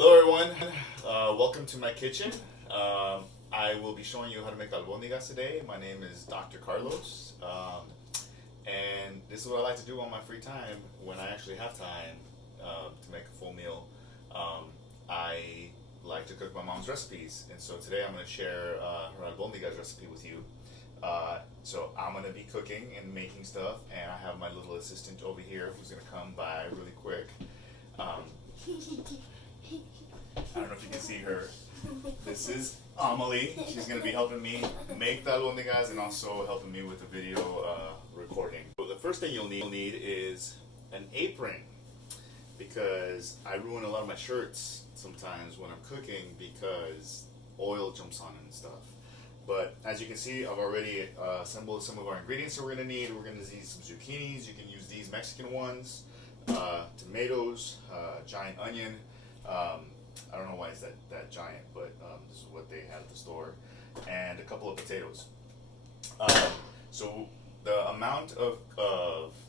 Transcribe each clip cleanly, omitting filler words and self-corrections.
Hello everyone, welcome to my kitchen. I will be showing you how to make albondigas today. My name is Dr. Carlos, and this is what I like to do on my free time when I actually have time to make a full meal. I like to cook my mom's recipes, and so today I'm going to share her albondigas recipe with you. So I'm going to be cooking and making stuff, and I have my little assistant over here who's going to come by really quick. I don't know if you can see her. This is Amelie. She's going to be helping me make the albondigas and also helping me with the video recording. So the first thing you'll need is an apron, because I ruin a lot of my shirts sometimes when I'm cooking because oil jumps on and stuff. But as you can see, I've already assembled some of our ingredients that we're going to need. We're going to need some zucchinis. You can use these Mexican ones, tomatoes, giant onion. I don't know why it's that giant, but this is what they had at the store, and a couple of potatoes. So the amount of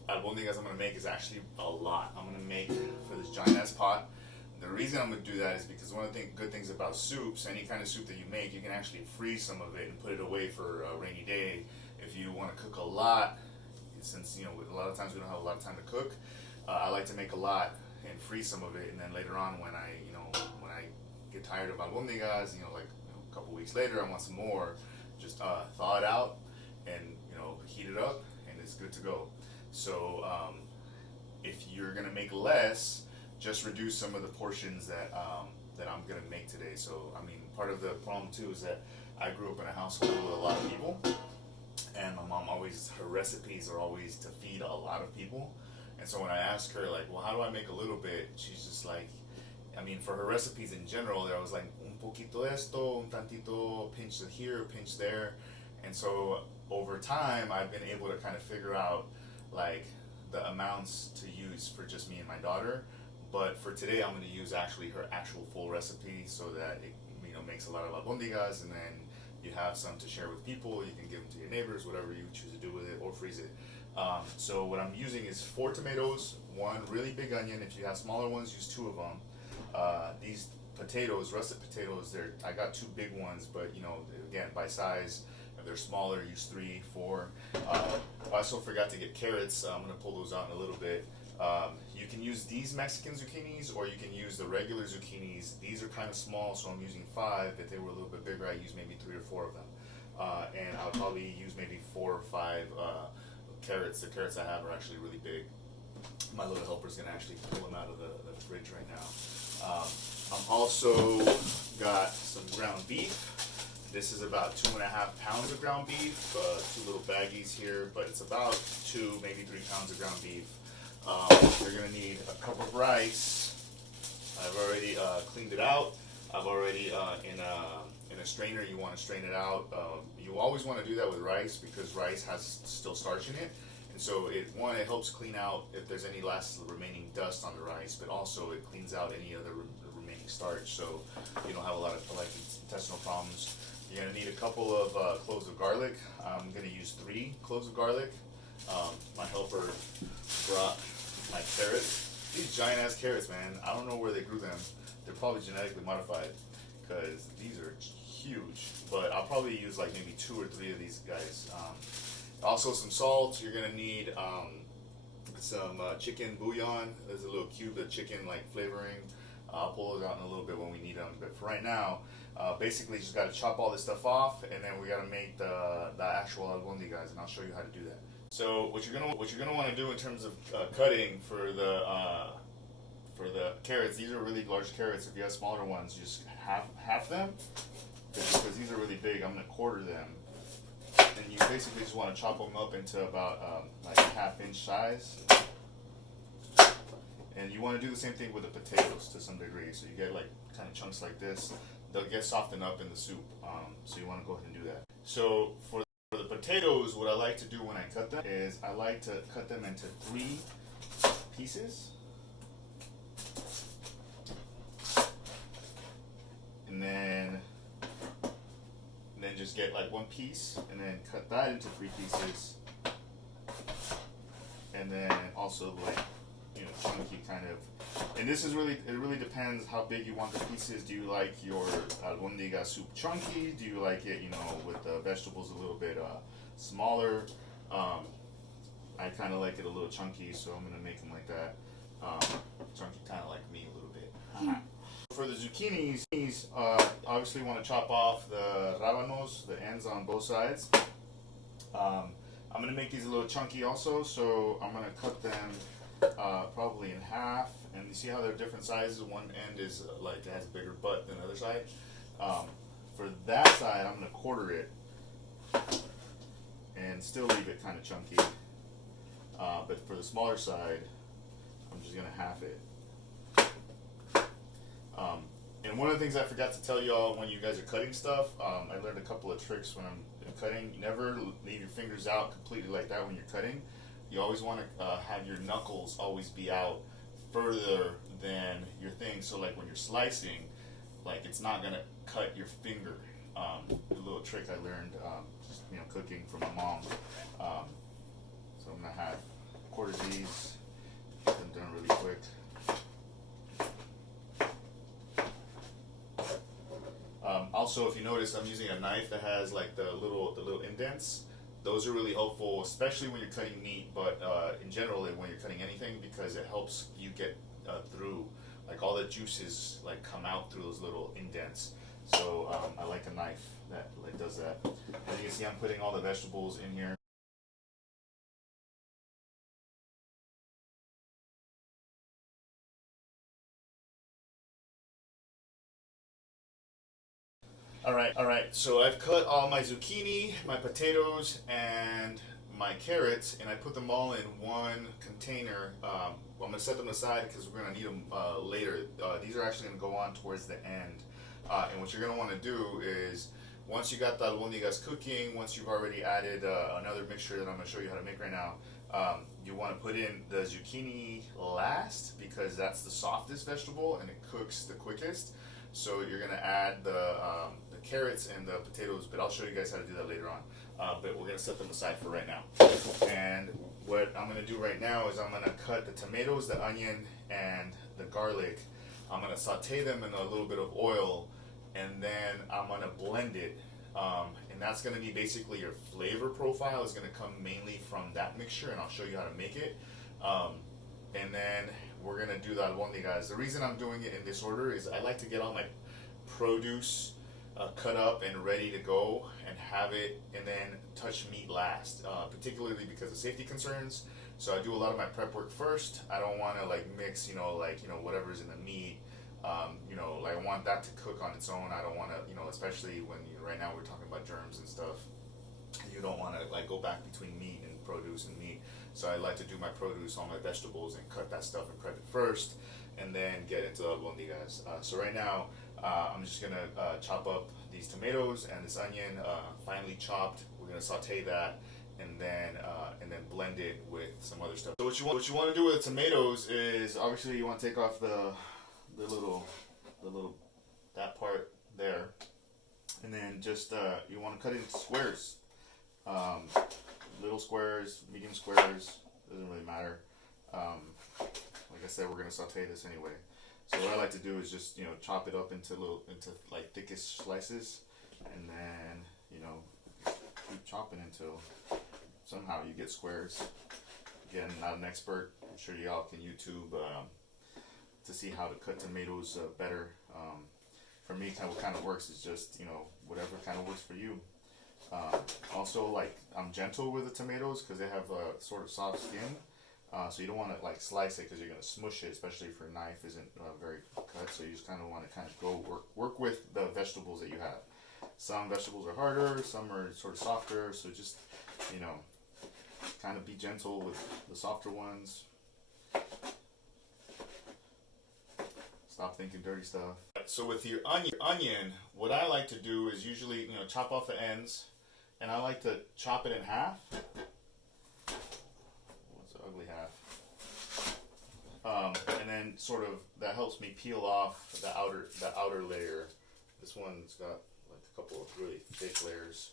albondigas I'm going to make is actually a lot. I'm going to make for this giant ass pot. The reason I'm going to do that is because one of the good things about soups, any kind of soup that you make, you can actually freeze some of it and put it away for a rainy day. If you want to cook a lot, since a lot of times we don't have a lot of time to cook, I like to make a lot and freeze some of it, and then later on when I get tired of albondigas, like a couple weeks later, I want some more, just thaw it out and heat it up, and it's good to go. So if you're gonna make less, just reduce some of the portions that I'm gonna make today. So I mean, part of the problem too is that I grew up in a household with a lot of people, and my mom her recipes are always to feed a lot of people. And so when I ask her, like, well, how do I make a little bit? She's just like, I mean, for her recipes in general, there was like, un poquito esto, un tantito, pinch here, pinch there. And so over time, I've been able to kind of figure out, like, the amounts to use for just me and my daughter. But for today, I'm going to use actually her actual full recipe so that it, makes a lot of albondigas, and then you have some to share with people. You can give them to your neighbors, whatever you choose to do with it, or freeze it. So what I'm using is 4 tomatoes, 1 really big onion. If you have smaller ones, use 2 of them. These potatoes, russet potatoes, I got 2 big ones, but again, by size. If they're smaller, use 3, 4. I also forgot to get carrots. I'm gonna pull those out in a little bit. You can use these Mexican zucchinis, or you can use the regular zucchinis. These are kind of small, so I'm using 5. If they were a little bit bigger, I use maybe 3 or 4 of them. And I'll probably use maybe 4 or 5 carrots. The carrots I have are actually really big. My little helper's gonna actually pull them out of the fridge right now. I'm also got some ground beef. This is about 2.5 pounds of ground beef. 2 little baggies here, but it's about 2, maybe 3 pounds of ground beef. You're gonna need a cup of rice. I've already cleaned it out. I've already in a strainer, you want to strain it out. You always want to do that with rice because rice has still starch in it, and so it helps clean out if there's any last remaining dust on the rice, but also it cleans out any other remaining starch, so you don't have a lot of intestinal problems. You're gonna need a couple of cloves of garlic. I'm gonna use 3 cloves of garlic. My helper brought my carrots. These giant ass carrots, man. I don't know where they grew them. They're probably genetically modified, because these are huge, but I'll probably use like maybe 2 or 3 of these guys. Also some salt. You're gonna need some chicken bouillon. There's a little cube of chicken like flavoring. I'll pull those out in a little bit when we need them, but for right now, basically just gotta chop all this stuff off, and then we gotta make the actual albondigas, and I'll show you how to do that. So what you're gonna want to do in terms of cutting for the carrots, these are really large carrots. If you have smaller ones, just half them, because these are really big. I'm gonna quarter them, and you basically just want to chop them up into about like 1/2 inch size. And you want to do the same thing with the potatoes to some degree. So you get like kind of chunks like this. They'll get softened up in the soup. So you want to go ahead and do that. So for the potatoes, what I like to do when I cut them is I like to cut them into 3 pieces. And then just get like 1 piece, and then cut that into 3 pieces. And then also like chunky kind of. And this is really, it really depends how big you want the pieces. Do you like your albondiga soup chunky? Do you like it, you know, with the vegetables a little bit smaller? I kind of like it a little chunky, so I'm gonna make them like that. Chunky, kind of like me a little bit. For the zucchinis, obviously want to chop off the rábanos, the ends on both sides. I'm gonna make these a little chunky also, so I'm gonna cut them probably in half. And you see how they're different sizes? One end is like it has a bigger butt than the other side. For that side, I'm gonna quarter it and still leave it kind of chunky. But for the smaller side, I'm just gonna half it. And one of the things I forgot to tell y'all when you guys are cutting stuff, I learned a couple of tricks when I'm cutting. You never leave your fingers out completely like that when you're cutting. You always want to have your knuckles always be out further than your thing. So like when you're slicing, like it's not gonna cut your finger. A little trick I learned, just, you know, cooking from my mom. So I'm gonna have quarter these, get them done really quick. Also, if you notice, I'm using a knife that has like the little indents. Those are really helpful, especially when you're cutting meat, but in general when you're cutting anything, because it helps you get through, like all the juices like come out through those little indents. So I like a knife that like does that. As you can see, I'm putting all the vegetables in here. All right. So I've cut all my zucchini, my potatoes, and my carrots, and I put them all in one container. I'm gonna set them aside because we're gonna need them later. These are actually gonna go on towards the end. And what you're gonna want to do is, once you got the albondigas cooking, once you've already added another mixture that I'm gonna show you how to make right now, you want to put in the zucchini last because that's the softest vegetable and it cooks the quickest. So you're gonna add the carrots and the potatoes, but I'll show you guys how to do that later on. But we're gonna set them aside for right now. And what I'm gonna do right now is I'm gonna cut the tomatoes, the onion, and the garlic. I'm gonna saute them in a little bit of oil, and then I'm gonna blend it. And that's gonna be basically your flavor profile is gonna come mainly from that mixture, and I'll show you how to make it. And then we're gonna do the albondigas. The reason I'm doing it in this order is I like to get all my produce cut up and ready to go and have it, and then touch meat last, particularly because of safety concerns. So I do a lot of my prep work first. I don't want to like mix, whatever's in the meat. Like I want that to cook on its own. I don't want to, especially when right now we're talking about germs and stuff. You don't want to like go back between meat and produce and meat. So I like to do my produce, all my vegetables, and cut that stuff and prep it first, and then get into the albondigas. So right now, I'm just gonna chop up these tomatoes and this onion, finely chopped. We're gonna saute that, and then blend it with some other stuff. So what you want to do with the tomatoes is obviously you want to take off the little that part there, and then just you want to cut it into squares. Little squares, medium squares, doesn't really matter. Like I said, we're gonna saute this anyway. So what I like to do is just chop it up into like thickish slices, and then keep chopping until somehow you get squares. Again, not an expert. I'm sure y'all can YouTube to see how to cut tomatoes better. For me, what kind of works is just whatever kind of works for you. Also, like I'm gentle with the tomatoes because they have a sort of soft skin, so you don't want to like slice it because you're gonna smush it, especially if your knife isn't very cut. So you just kind of want to go work with the vegetables that you have. Some vegetables are harder, some are sort of softer. So just kind of be gentle with the softer ones. Stop thinking dirty stuff. So with your onion, what I like to do is usually chop off the ends. And I like to chop it in half. What's the ugly half? And then sort of that helps me peel off the outer layer. This one's got like a couple of really thick layers.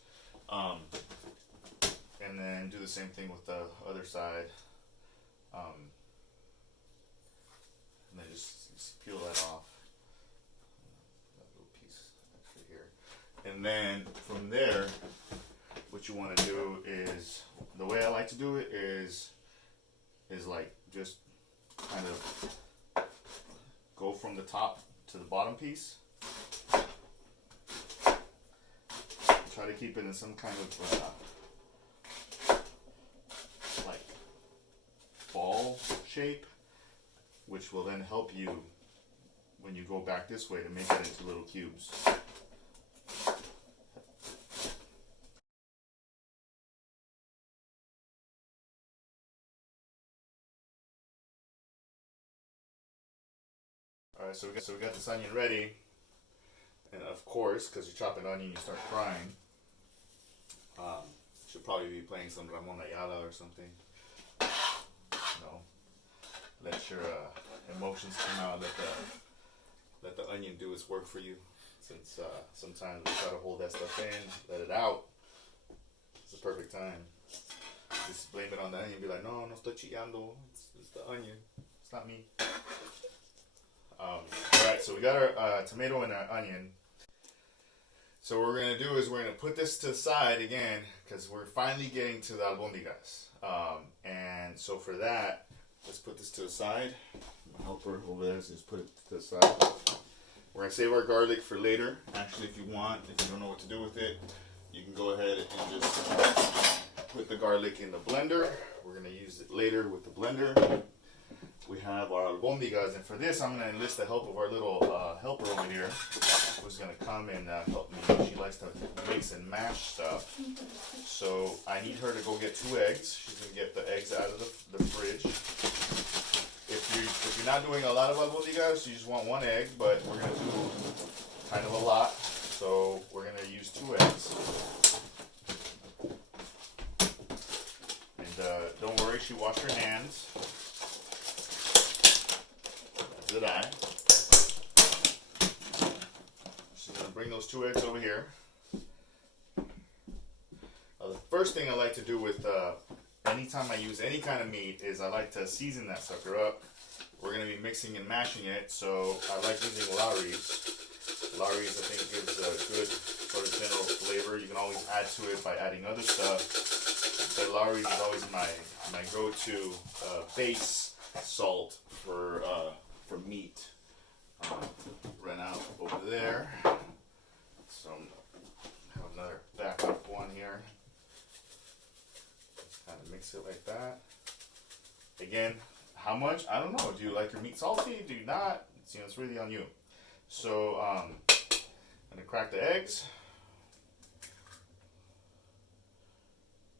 And then do the same thing with the other side. And then from there, what you want to do is, the way I like to do it is like just kind of go from the top to the bottom piece. Try to keep it in some kind of like ball shape, which will then help you when you go back this way to make it into little cubes. Alright, so we got this onion ready, and of course, because you chop an onion, you start frying. Should probably be playing some Ramon Ayala or something. You know, let your emotions come out. Let the onion do its work for you. Since sometimes we try to hold that stuff in, let it out. It's the perfect time. Just blame it on the onion. Be like, no estoy chillando. It's the onion. It's not me. Alright, so we got our tomato and our onion. So what we're going to do is we're going to put this to the side again, because we're finally getting to the albondigas. And so for that, let's put this to the side. My helper over there says put it to the side. We're going to save our garlic for later. Actually, if you want, if you don't know what to do with it, you can go ahead and just put the garlic in the blender. We're going to use it later with the blender. We have our albondigas, and for this I'm going to enlist the help of our little helper over here, who's going to come and help me. She likes to mix and mash stuff. So I need her to go get 2 eggs. She's going to get the eggs out of the fridge. If you're not doing a lot of albondigas, you just want 1 egg, but we're going to do kind of a lot. So we're going to use 2 eggs. And don't worry, she washed her hands. Did I? She's going to bring those 2 eggs over here. The first thing I like to do with anytime I use any kind of meat is I like to season that sucker up. We're going to be mixing and mashing it, so I like using Lawry's. Lawry's, I think, gives a good sort of general flavor. You can always add to it by adding other stuff. But Lawry's is always my go-to base salt for meat. Run out over there. So I have another backup one here. Just kind of mix it like that. Again, how much? I don't know. Do you like your meat salty? Do you not? It's really on you. So I'm gonna crack the eggs.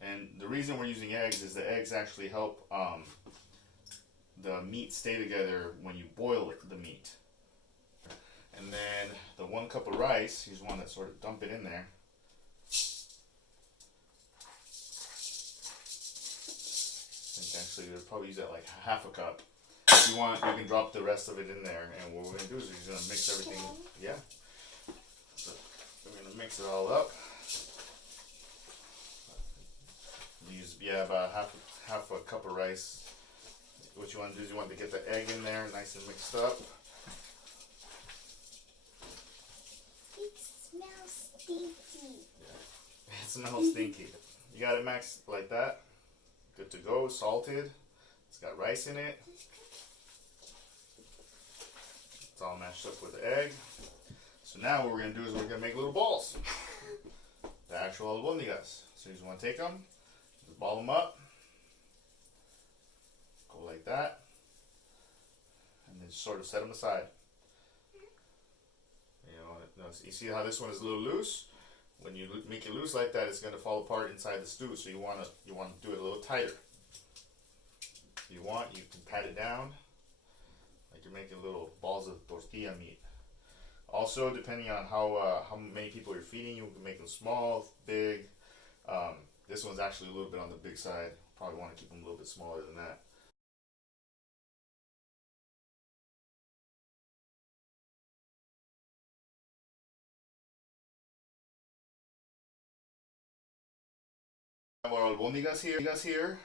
And the reason we're using eggs is the eggs actually help the meat stay together when you boil the meat. And then the 1 cup of rice, you just want to sort of dump it in there. I think actually you'll probably use that like half a cup. If you want, you can drop the rest of it in there. And what we're going to do is we're going to mix everything. Yeah. So we're going to mix it all up. Use, about half a cup of rice. What you want to do is you want to get the egg in there nice and mixed up. It smells stinky. Yeah. It smells stinky. You got it, Max, like that. Good to go, salted. It's got rice in it. It's all mashed up with the egg. So now what we're going to do is we're going to make little balls. The actual albondigas. So you just want to take them, just ball them up. Go like that. And then sort of set them aside. You see how this one is a little loose? When you make it loose like that, it's going to fall apart inside the stew. So you want to do it a little tighter. If you want, you can pat it down like you're making little balls of tortilla meat. Also, depending on how many people you're feeding, you can make them small, big. This one's actually a little bit on the big side. Probably want to keep them a little bit smaller than that. Our albondigas here.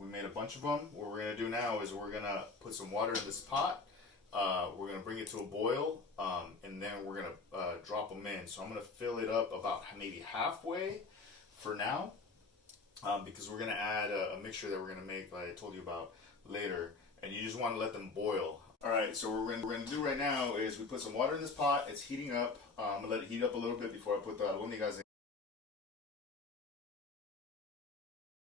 We made a bunch of them. What we're gonna do now is we're gonna put some water in this pot. we're gonna bring it to a boil, and then we're gonna drop them in. So I'm gonna fill it up about maybe halfway for now, because we're gonna add a mixture that we're gonna make, like I told you about later, and you just want to let them boil. All right, so what we're gonna do right now is we put some water in this pot. It's heating up. I'm gonna let it heat up a little bit before I put the albondigas in.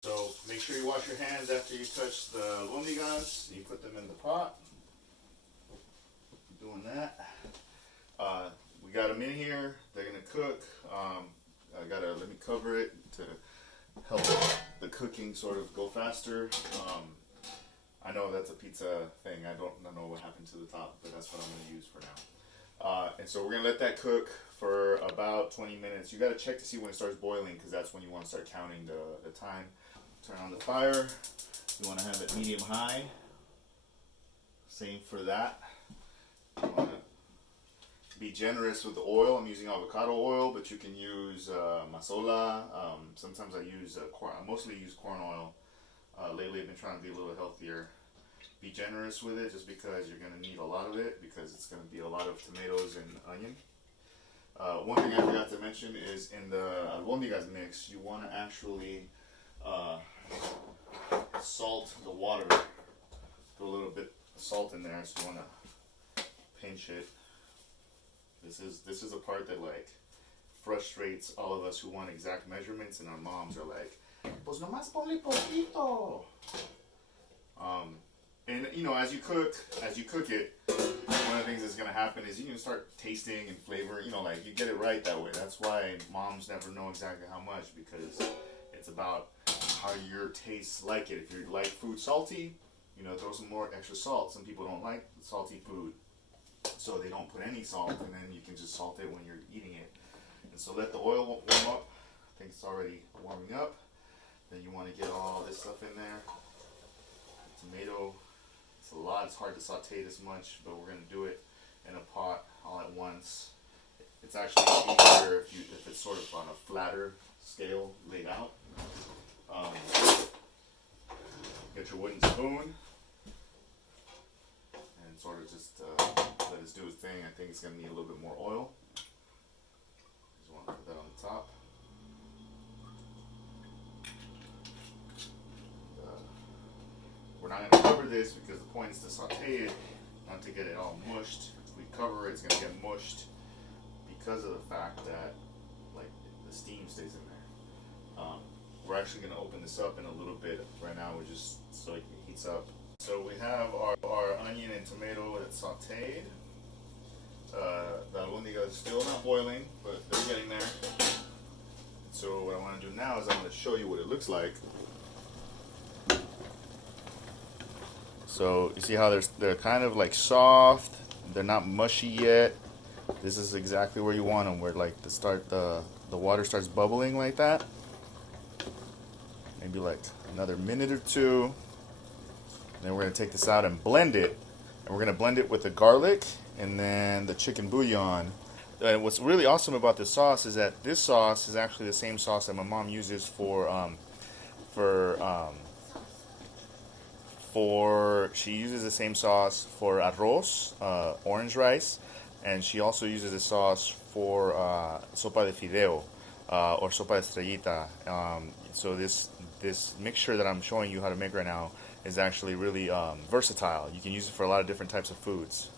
So make sure you wash your hands after you touch the albondigas. You put them in the pot. Doing that. We got them in here. They're gonna cook. Let me cover it to help the cooking sort of go faster. I know that's a pizza thing. I don't know what happened to the top, but that's what I'm going to use for now. And so we're going to let that cook for about 20 minutes. You got to check to see when it starts boiling, because that's when you want to start counting the time. Turn on the fire. You want to have it medium high. Same for that. You want to be generous with the oil. I'm using avocado oil, but you can use masola. Sometimes I mostly use corn oil. Lately I've been trying to be a little healthier. Be generous with it, just because you're going to need a lot of it, because it's going to be a lot of tomatoes and onion. One thing I forgot to mention is in the albondigas mix, you want to actually salt the water. Put a little bit of salt in there, so you want to pinch it. This is a part that like frustrates all of us who want exact measurements, and our moms are like, pues nomás ponle poquito. And you know, as you cook it, one of the things that's gonna happen is you can start tasting and flavor. You know, like you get it right that way. That's why moms never know exactly how much, because it's about how your tastes like it. If you like food salty, you know, throw some more extra salt. Some people don't like salty food, so they don't put any salt, and then you can just salt it when you're eating it. And so let the oil warm up. I think it's already warming up. Then you want to get all this stuff in there. Tomato, it's a lot. It's hard to saute this much, but we're going to do it in a pot all at once. It's actually easier if it's sort of on a flatter scale laid out. Get your wooden spoon and sort of just let it do its thing. I think it's going to need a little bit more oil. Just want to put that on the top. We're not going to cover this because the point is to saute it, not to get it all mushed. If we cover it, it's going to get mushed because of the fact that like the steam stays in there. We're actually going to open this up in a little bit. Right now, we're just so it heats up. So we have our onion and tomato that's sauteed. The albondigas is still not boiling, but they're getting there. So what I want to do now is I'm going to show you what it looks like. So you see how they're kind of like soft. They're not mushy yet. This is exactly where you want them, where like the water starts bubbling like that. Maybe like another minute or two. Then we're gonna take this out and blend it. And we're gonna blend it with the garlic and then the chicken bouillon. And what's really awesome about this sauce is that this sauce is actually the same sauce that my mom uses she uses the same sauce for arroz, orange rice, and she also uses the sauce for sopa de fideo or sopa de estrellita. So this mixture that I'm showing you how to make right now is actually really versatile. You can use it for a lot of different types of foods.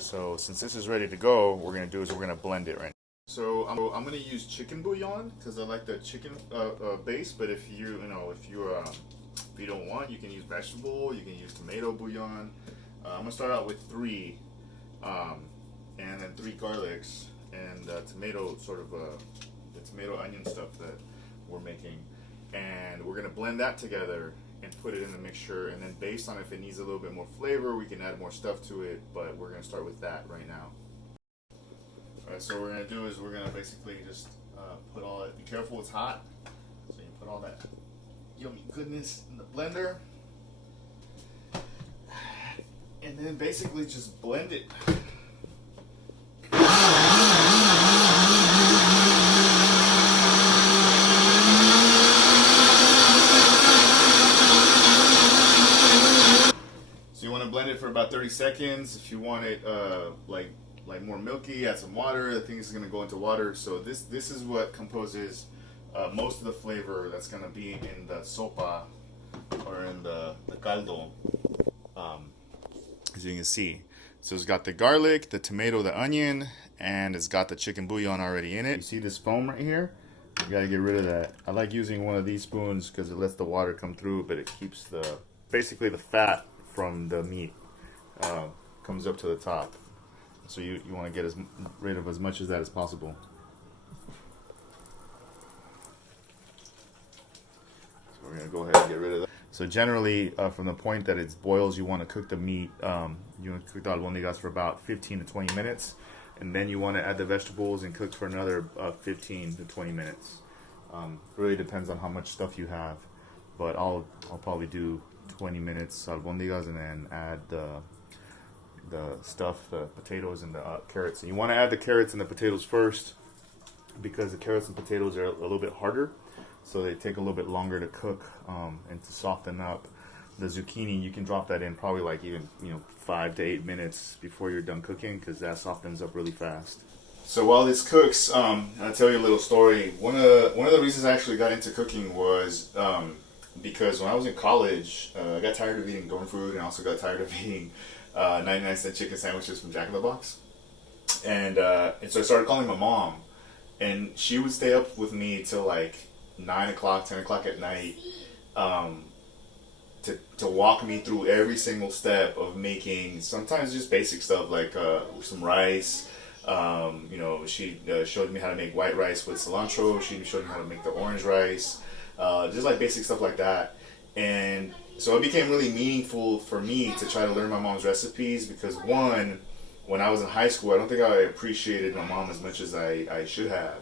So since this is ready to go, what we're gonna do is we're gonna blend it right now. So I'm gonna use chicken bouillon because I like the chicken base. But if you don't want, you can use vegetable. You can use tomato bouillon. I'm gonna start out with 3, and then 3 garlics and tomato the tomato onion stuff that we're making, and we're gonna blend that together and put it in the mixture. And then based on if it needs a little bit more flavor, we can add more stuff to it. But we're gonna start with that right now. Alright, so what we're going to do is we're going to basically just put all that, be careful it's hot, so you put all that yummy goodness in the blender, and then basically just blend it. So you want to blend it it for about 30 seconds. If you want it like more milky, add some water. The thing is going to go into water. So this is what composes most of the flavor that's going to be in the sopa or in the caldo. As you can see. So it's got the garlic, the tomato, the onion, and it's got the chicken bouillon already in it. You see this foam right here? You gotta get rid of that. I like using one of these spoons because it lets the water come through, but it keeps basically the fat from the meat comes up to the top. So you want to get rid of as much of that as possible. So we're gonna go ahead and get rid of that. So generally, from the point that it boils, you want to cook the meat. You want to cook the albondigas for about 15 to 20 minutes. And then you want to add the vegetables and cook for another 15 to 20 minutes. Really depends on how much stuff you have, but I'll probably do 20 minutes albondigas and then add the stuff, the potatoes and the carrots. And you want to add the carrots and the potatoes first because the carrots and potatoes are a little bit harder, so they take a little bit longer to cook and to soften up. The zucchini, you can drop that in probably like even 5 to 8 minutes before you're done cooking because that softens up really fast. So while this cooks, I'll tell you a little story. One of the reasons I actually got into cooking was because when I was in college, I got tired of eating dorm food and also got tired of eating 99-cent chicken sandwiches from Jack in the Box. And so I started calling my mom, and she would stay up with me till like 9 o'clock, 10 o'clock at night. To walk me through every single step of making sometimes just basic stuff like some rice. She showed me how to make white rice with cilantro. She showed me how to make the orange rice, just like basic stuff like that. And so it became really meaningful for me to try to learn my mom's recipes because one, when I was in high school, I don't think I appreciated my mom as much as I should have.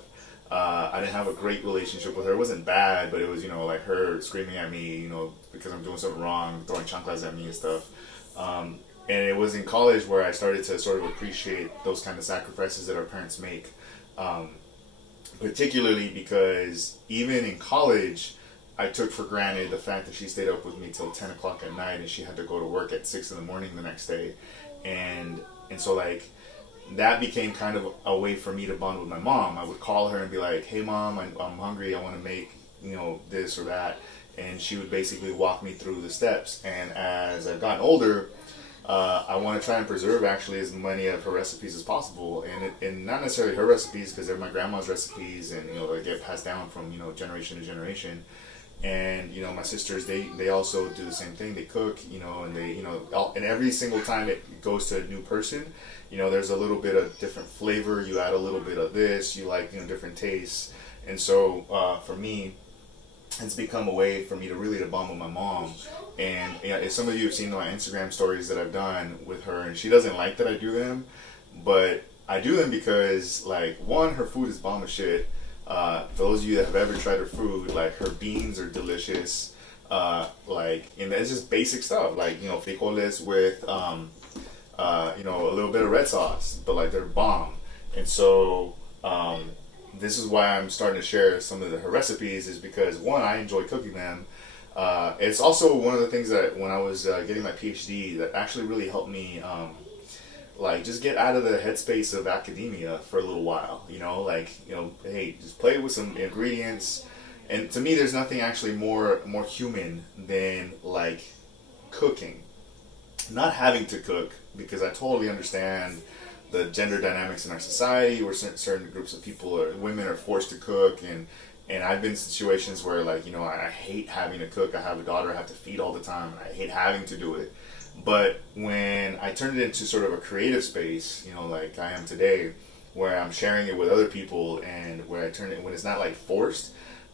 I didn't have a great relationship with her. It wasn't bad, but it was, like her screaming at me, because I'm doing something wrong, throwing chanclas at me and stuff. And it was in college where I started to sort of appreciate those kind of sacrifices that our parents make. Particularly because even in college, I took for granted the fact that she stayed up with me till 10 o'clock at night and she had to go to work at 6 in the morning the next day. And so like, that became kind of a way for me to bond with my mom. I would call her and be like, hey mom, I'm hungry, I want to make, this or that. And she would basically walk me through the steps. And as I've gotten older, I want to try and preserve actually as many of her recipes as possible. And not necessarily her recipes because they're my grandma's recipes and, they get passed down from, generation to generation. And, my sisters, they also do the same thing. They cook, and they, and every single time it goes to a new person, there's a little bit of different flavor. You add a little bit of this, you like, different tastes. And so, for me, it's become a way for me to really bond with my mom. And if some of you have seen my Instagram stories that I've done with her, and she doesn't like that I do them, but I do them because, like, one, her food is bomb as shit. For those of you that have ever tried her food, like, her beans are delicious. And it's just basic stuff, like, frijoles with, a little bit of red sauce, but, like, they're bomb. And so, this is why I'm starting to share some of her recipes is because, one, I enjoy cooking them. It's also one of the things that when I was getting my PhD that actually really helped me just get out of the headspace of academia for a little while, hey, just play with some ingredients. And to me, there's nothing actually more human than like cooking. Not having to cook, because I totally understand the gender dynamics in our society where certain groups of people women are forced to cook, and I've been in situations where I hate having to cook. I have a daughter I have to feed all the time and I hate having to do it. But when I turned it into sort of a creative space, like I am today, where I'm sharing it with other people and where I turn it when it's not like forced,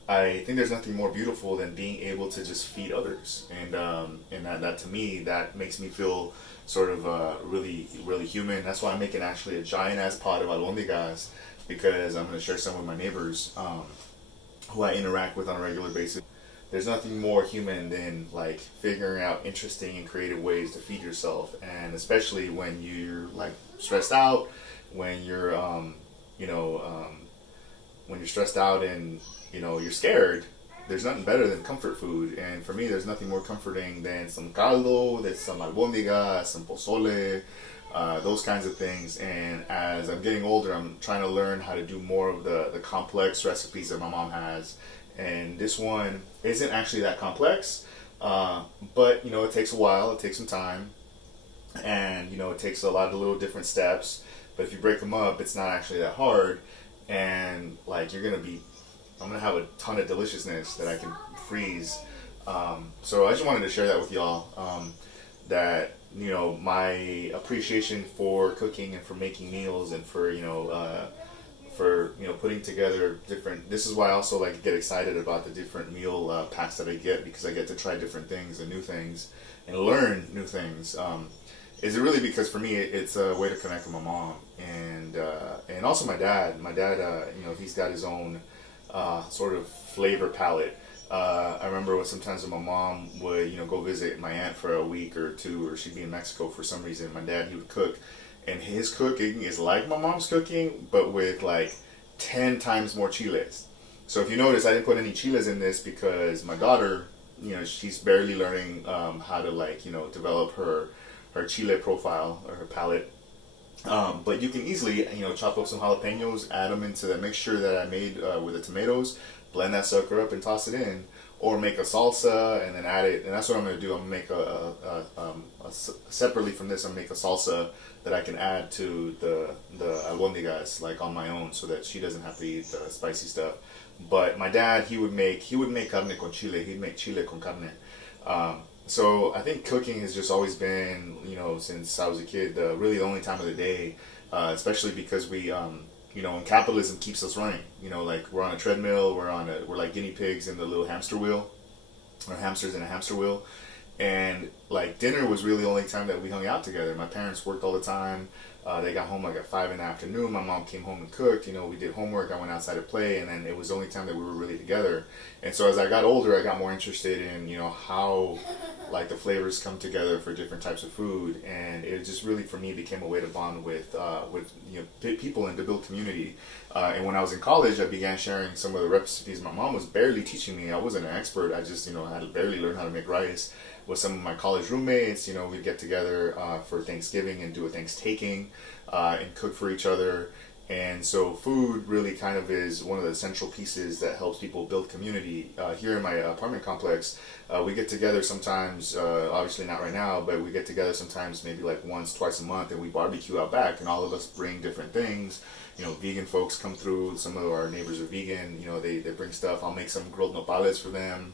I think there's nothing more beautiful than being able to just feed others. And that to me, that makes me feel sort of really, really human. That's why I'm making actually a giant ass pot of albondigas, because I'm going to share some with my neighbors who I interact with on a regular basis. There's nothing more human than like figuring out interesting and creative ways to feed yourself, and especially when you're like stressed out, when you're when you're stressed out and you're scared, there's nothing better than comfort food. And for me, there's nothing more comforting than some caldo, there's some albondigas, some pozole, those kinds of things. And as I'm getting older, I'm trying to learn how to do more of the complex recipes that my mom has. And this one isn't actually that complex, but you know, it takes a while, it takes some time, and you know, it takes a lot of little different steps. But if you break them up, it's not actually that hard, and like I'm gonna have a ton of deliciousness that I can freeze. So I just wanted to share that with y'all. That you know, my appreciation for cooking and for making meals and for putting together different. This is why I also like get excited about the different meal packs that I get, because I get to try different things and new things and learn new things. Is it really because for me it's a way to connect with my mom and also my dad. My dad, he's got his own sort of flavor palette. I remember sometimes when my mom would go visit my aunt for a week or two, or she'd be in Mexico for some reason. My dad, he would cook, and his cooking is like my mom's cooking, but with like 10 times more chiles. So if you notice, I didn't put any chiles in this because my daughter, she's barely learning how to develop her chile profile or her palate. But you can easily, chop up some jalapenos, add them into the mixture that I made with the tomatoes, blend that sucker up and toss it in, or make a salsa and then add it. And that's what I'm going to do. I'm going to make separately from this, I'm going to make a salsa that I can add to the albondigas like on my own, so that she doesn't have to eat the spicy stuff. But my dad, he would make carne con chile. He'd make chile con carne. So I think cooking has just always been, since I was a kid, really the only time of the day, especially because we, when capitalism keeps us running, like we're on a treadmill, we're like guinea pigs in the little hamster wheel, or hamsters in a hamster wheel. And like dinner was really the only time that we hung out together. My parents worked all the time. They got home like at 5 in the afternoon. My mom came home and cooked. We did homework. I went outside to play, and then it was the only time that we were really together. And so as I got older, I got more interested in how like the flavors come together for different types of food, and it just really for me became a way to bond with people and to build community. And when I was in college, I began sharing some of the recipes my mom was barely teaching me. I wasn't an expert. I just I had barely learned how to make rice. With some of my college roommates, we'd get together for Thanksgiving and do a Thanksgiving and cook for each other. And so food really kind of is one of the central pieces that helps people build community. Here in my apartment complex, we get together sometimes, obviously not right now, but we get together sometimes maybe like once, twice a month, and we barbecue out back, and all of us bring different things. Vegan folks come through. Some of our neighbors are vegan. They bring stuff. I'll make some grilled nopales for them.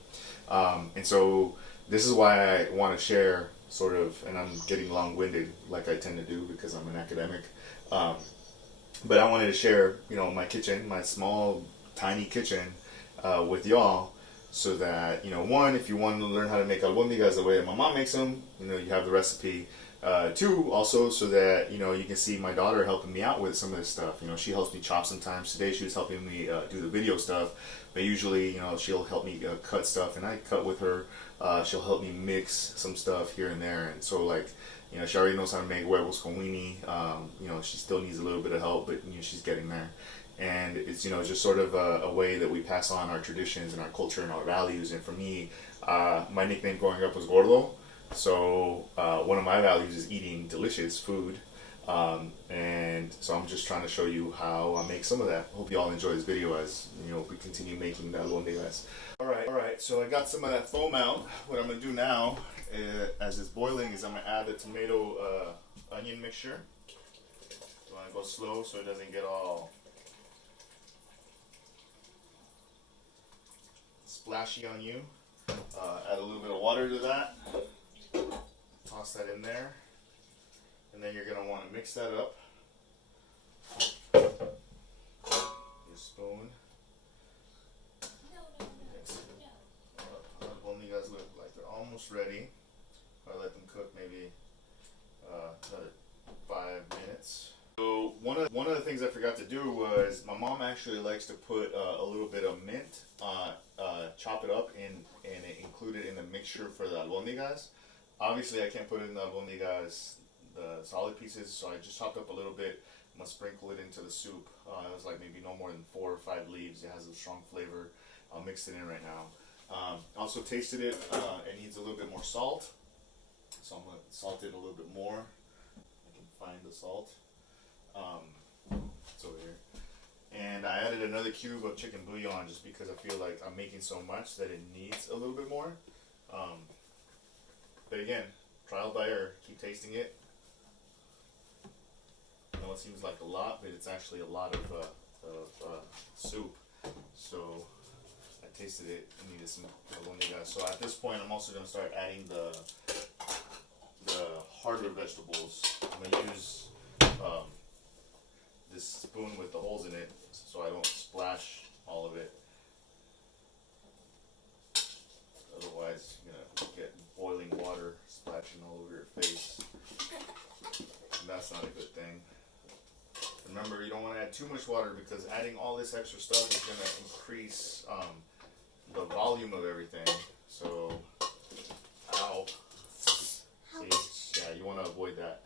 And so this is why I want to share sort of, and I'm getting long-winded like I tend to do because I'm an academic. But I wanted to share, my kitchen, my small, tiny kitchen with y'all, so that, one, if you want to learn how to make albondigas the way that my mom makes them, you have the recipe. Two, also, so that, you can see my daughter helping me out with some of this stuff. She helps me chop sometimes. Today she was helping me do the video stuff, but usually, she'll help me cut stuff, and I cut with her. She'll help me mix some stuff here and there, and so like, she already knows how to make huevos con weenie. She still needs a little bit of help, but she's getting there. And it's just sort of a way that we pass on our traditions and our culture and our values. And for me, my nickname growing up was Gordo. So one of my values is eating delicious food. And so I'm just trying to show you how I make some of that. Hope you all enjoy this video as we continue making the albondigas. Alright, so I got some of that foam out. What I'm going to do now, as it's boiling, is I'm going to add the tomato onion mixture. So I go slow so it doesn't get all splashy on you. Add a little bit of water to that. Toss that in there. And then you're going to want to mix that up. Your spoon. Albondigas look like they're almost ready. I let them cook maybe another 5 minutes. So one of the things I forgot to do was my mom actually likes to put a little bit of mint, chop it up and include it in the mixture for the albondigas. Obviously, I can't put it in the albondigas, the solid pieces, so I just chopped up a little bit. I'm gonna sprinkle it into the soup. It was like maybe no more than 4 or 5 leaves. It has a strong flavor. I'll mix it in right now. Also tasted it. It needs a little bit more salt, so I'm gonna salt it a little bit more. I can find the salt. It's over here. And I added another cube of chicken bouillon just because I feel like I'm making so much that it needs a little bit more. But again, trial by error. Keep tasting it. I know it seems like a lot, but it's actually a lot of soup. So I tasted it and needed some albondigas. So at this point, I'm also going to start adding the harder vegetables. I'm going to use this spoon with the holes in it so I don't splash all of it. Otherwise, you're going to get boiling water splashing all over your face. And that's not a good thing. Remember, you don't want to add too much water because adding all this extra stuff is going to increase the volume of everything. So, ow. See? Yeah, you want to avoid that.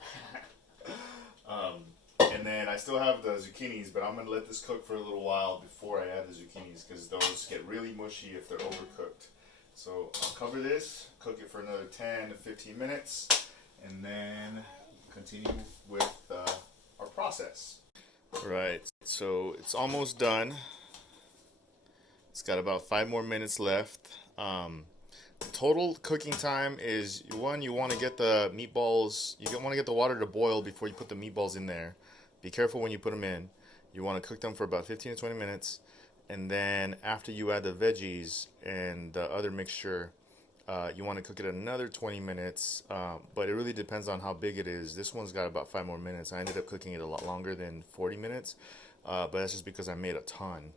And then I still have the zucchinis, but I'm going to let this cook for a little while before I add the zucchinis because those get really mushy if they're overcooked. So I'll cover this, cook it for another 10 to 15 minutes, and then continue with our process. Right, so it's almost done. It's got about 5 more minutes left. Total cooking time is, one, you want to get the meatballs, want to get the water to boil before you put the meatballs in there. Be careful when you put them in. You want to cook them for about 15 to 20 minutes. And then after you add the veggies and the other mixture, you want to cook it another 20 minutes. But it really depends on how big it is. This one's got about 5 more minutes. I ended up cooking it a lot longer than 40 minutes. But that's just because I made a ton.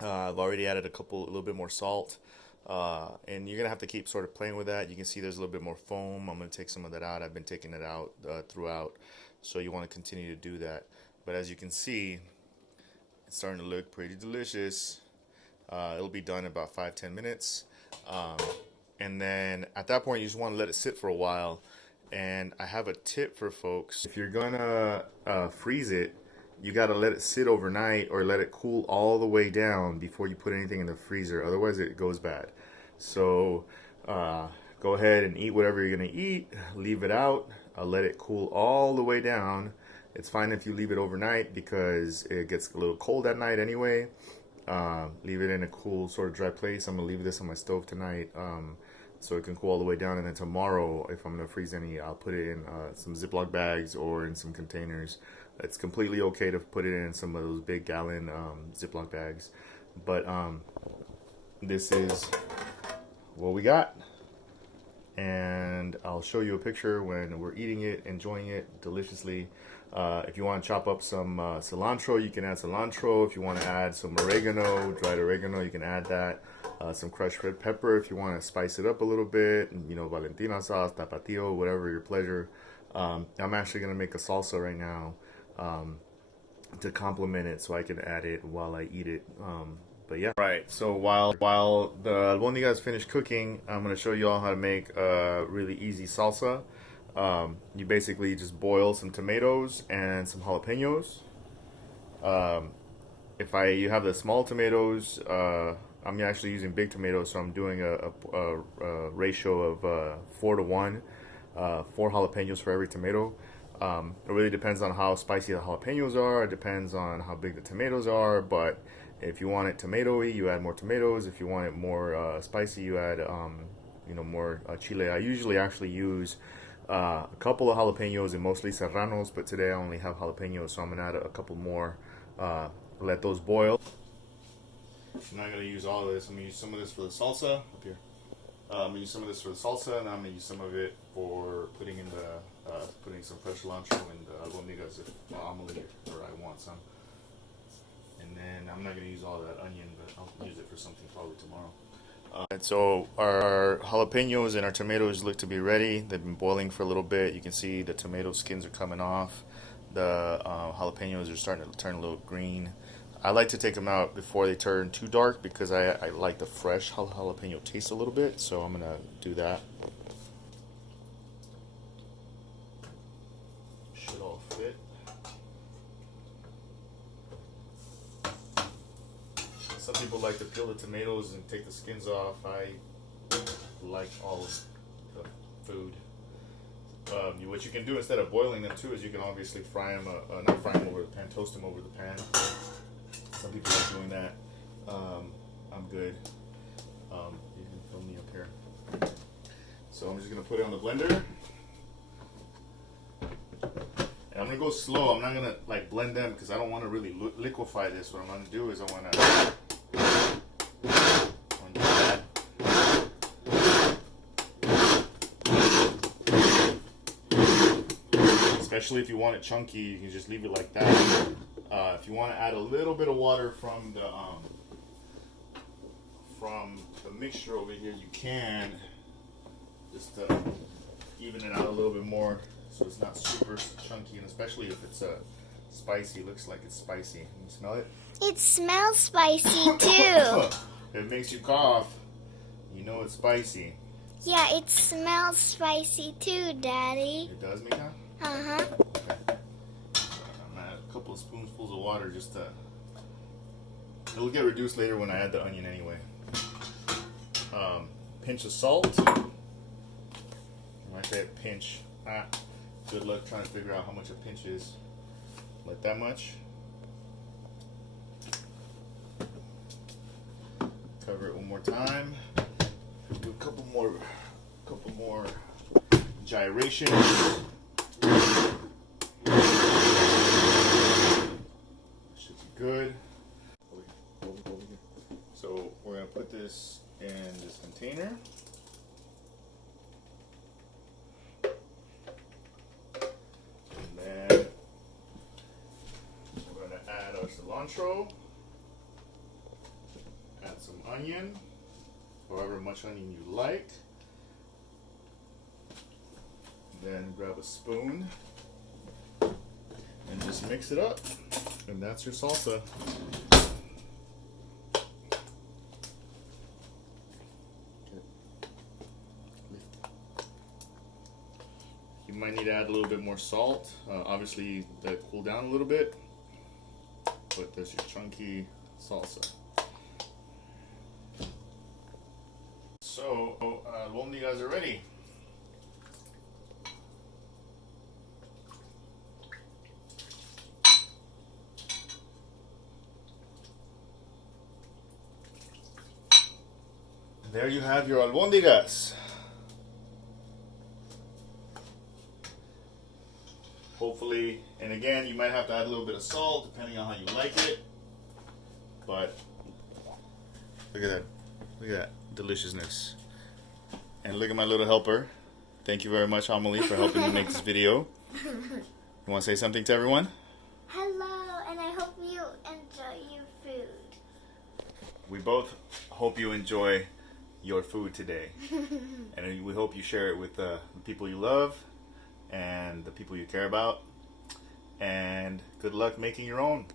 I've already added a little bit more salt. And you're going to have to keep sort of playing with that. You can see there's a little bit more foam. I'm going to take some of that out. I've been taking it out throughout. So you want to continue to do that. But as you can see, it's starting to look pretty delicious. It'll be done in about 5-10 minutes. And then at that point, you just want to let it sit for a while. And I have a tip for folks. If you're going to freeze it, you got to let it sit overnight or let it cool all the way down before you put anything in the freezer. Otherwise, it goes bad. So go ahead and eat whatever you're going to eat. Leave it out. Let it cool all the way down. It's fine if you leave it overnight because it gets a little cold at night anyway. Leave it in a cool sort of dry place. I'm going to leave this on my stove tonight so it can cool all the way down. And then tomorrow, if I'm going to freeze any, I'll put it in some Ziploc bags or in some containers. It's completely okay to put it in some of those big gallon Ziploc bags. But this is what we got. And I'll show you a picture when we're eating it, enjoying it deliciously. If you want to chop up some cilantro, you can add cilantro. If you want to add some oregano, dried oregano, you can add that. Some crushed red pepper if you want to spice it up a little bit. You know, Valentina sauce, tapatio, whatever your pleasure. I'm actually going to make a salsa right now to complement it so I can add it while I eat it. But yeah. Right, so while the albondigas finish cooking, I'm going to show you all how to make a really easy salsa. You basically just boil some tomatoes and some jalapenos. If you have the small tomatoes, I'm actually using big tomatoes, so I'm doing a ratio of 4 to 1, 4 jalapenos for every tomato. It really depends on how spicy the jalapenos are. It depends on how big the tomatoes are, but if you want it tomatoey, you add more tomatoes. If you want it more spicy, you add more chile. I usually actually use a couple of jalapenos and mostly serranos, but today I only have jalapenos, so I'm gonna add a couple more. Let those boil. I'm not gonna use all of this. I'm gonna use some of this for the salsa up here. I'm gonna use some of this for the salsa, and I'm gonna use some of it for putting in putting some fresh cilantro and albondigas if I'm gonna or I want some. And then I'm not gonna use all that onion, but I'll use it for something probably tomorrow. And so our jalapenos and our tomatoes look to be ready. They've been boiling for a little bit. You can see the tomato skins are coming off. The jalapenos are starting to turn a little green. I like to take them out before they turn too dark because I like the fresh jalapeno taste a little bit. So I'm gonna do that. Should all fit. Some people like to peel the tomatoes and take the skins off. I like all of the food. What you can do instead of boiling them too is you can obviously fry them, not fry them over the pan, toast them over the pan. Some people like doing that. I'm good. You can film me up here. So I'm just gonna put it on the blender. And I'm gonna go slow. I'm not gonna like blend them because I don't want to really liquefy this. What I'm gonna do is I want to do that. Especially if you want it chunky, you can just leave it like that. If you want to add a little bit of water from the mixture over here, you can just even it out a little bit more so it's not super chunky, and especially if it's spicy. It looks like it's spicy. Can you smell it? It smells spicy too. It makes you cough. You know it's spicy. Yeah, it smells spicy too, Daddy. It does, Mika? Uh-huh. Okay. I'm gonna add a couple of spoonfuls of water just to... It'll get reduced later when I add the onion anyway. Pinch of salt. When I say a pinch, good luck trying to figure out how much a pinch is. Like that much. Cover it one more time. Do a couple more gyrations. Should be good. So we're gonna put this in this container. And then we're gonna add our cilantro. Add some onion, however much onion you like. Then grab a spoon and just mix it up. And that's your salsa. You might need to add a little bit more salt. Obviously, that cool down a little bit. But there's your chunky salsa. So, albondigas are ready. There you have your albondigas. Hopefully, and again, you might have to add a little bit of salt depending on how you like it. But look at that. Look at that deliciousness. And look at my little helper. Thank you very much, Amelie, for helping me make this video. You want to say something to everyone? Hello, and I hope you enjoy your food. We both hope you enjoy your food today. And we hope you share it with the people you love and the people you care about. And good luck making your own.